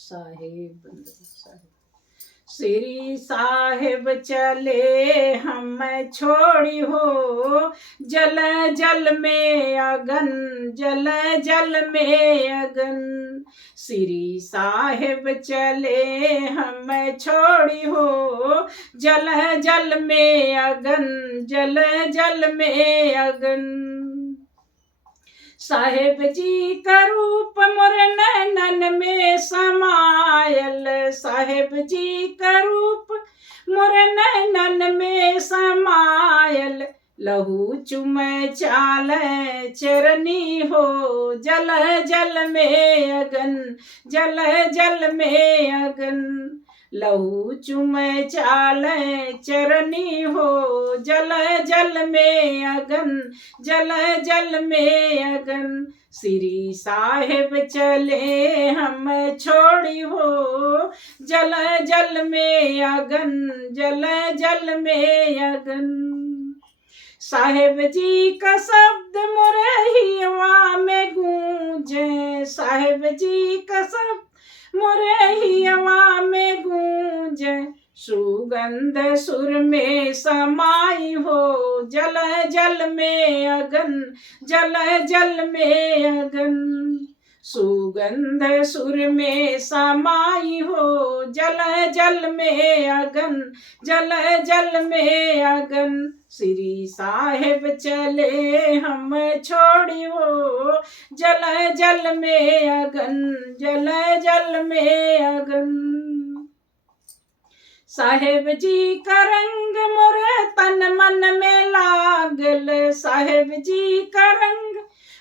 साहेब साहेब श्री साहेब चले हम छोड़ी हो, जल जल में अगन, जल जल में अगन। श्री साहेब चले हम छोड़ी हो, जल जल में अगन, जल जल में अगन। साहेब जी का रूप मोर नैनन में समायल, साहेब जी का रूप मोर नैनन में समायल। लहू चुम चाल चरनी हो, जल जल में अगन, जल जल में अगन। लहू चुम चाल चरनी हो, जल जल में अगन, जल जल में अगन। श्री साहेब चले हम छोड़ी हो, जल जल में अगन, जल जल में अगन। साहेब जी का शब्द मोरहिया में गूंजे, साहेब जी का शब्द मोरहिया में गूंजे। सुगंध सुर में समाई हो, जल जल में अगन, जल जल में अगन। सुगंध सुर में समाई हो, जल जल में अगन, जल जल में अगन। श्री साहेब चले हम छोड़ी हो, जल जल में अगन, जल जल में अगन। साहेब जी का रंग मोर तन मन में लागल, साहेब जी का रंग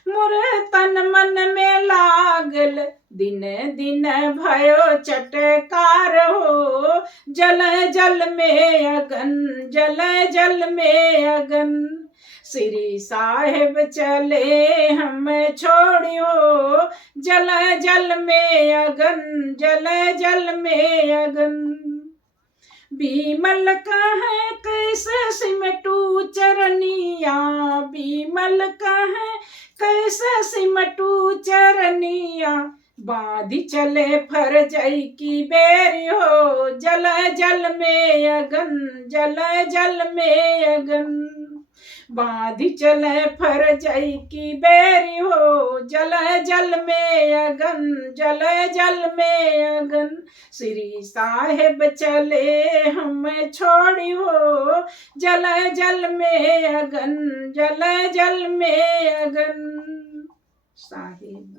मोर तन मन में लागल। दिन दिन भयो चटकार हो, जल जल में अगन, जल जल में अगन। श्री साहेब चले हम छोड़ियो, जल जल में अगन, जल जल में अगन। बीमल कहे कैसे सिमटू चरनिया, बीमल कहे कैसे सिमटू चरनिया। बांधी चले फर जई की बेरी हो, जल जल में अगन, जल जल में अगन। बांधी चले फर जई की बेरी हो, जल जल में अगन, जल जल में अगन। श्री साहेब चले हम छोड़ी हो, जल जल में अगन, जल जल में अगन। साहेब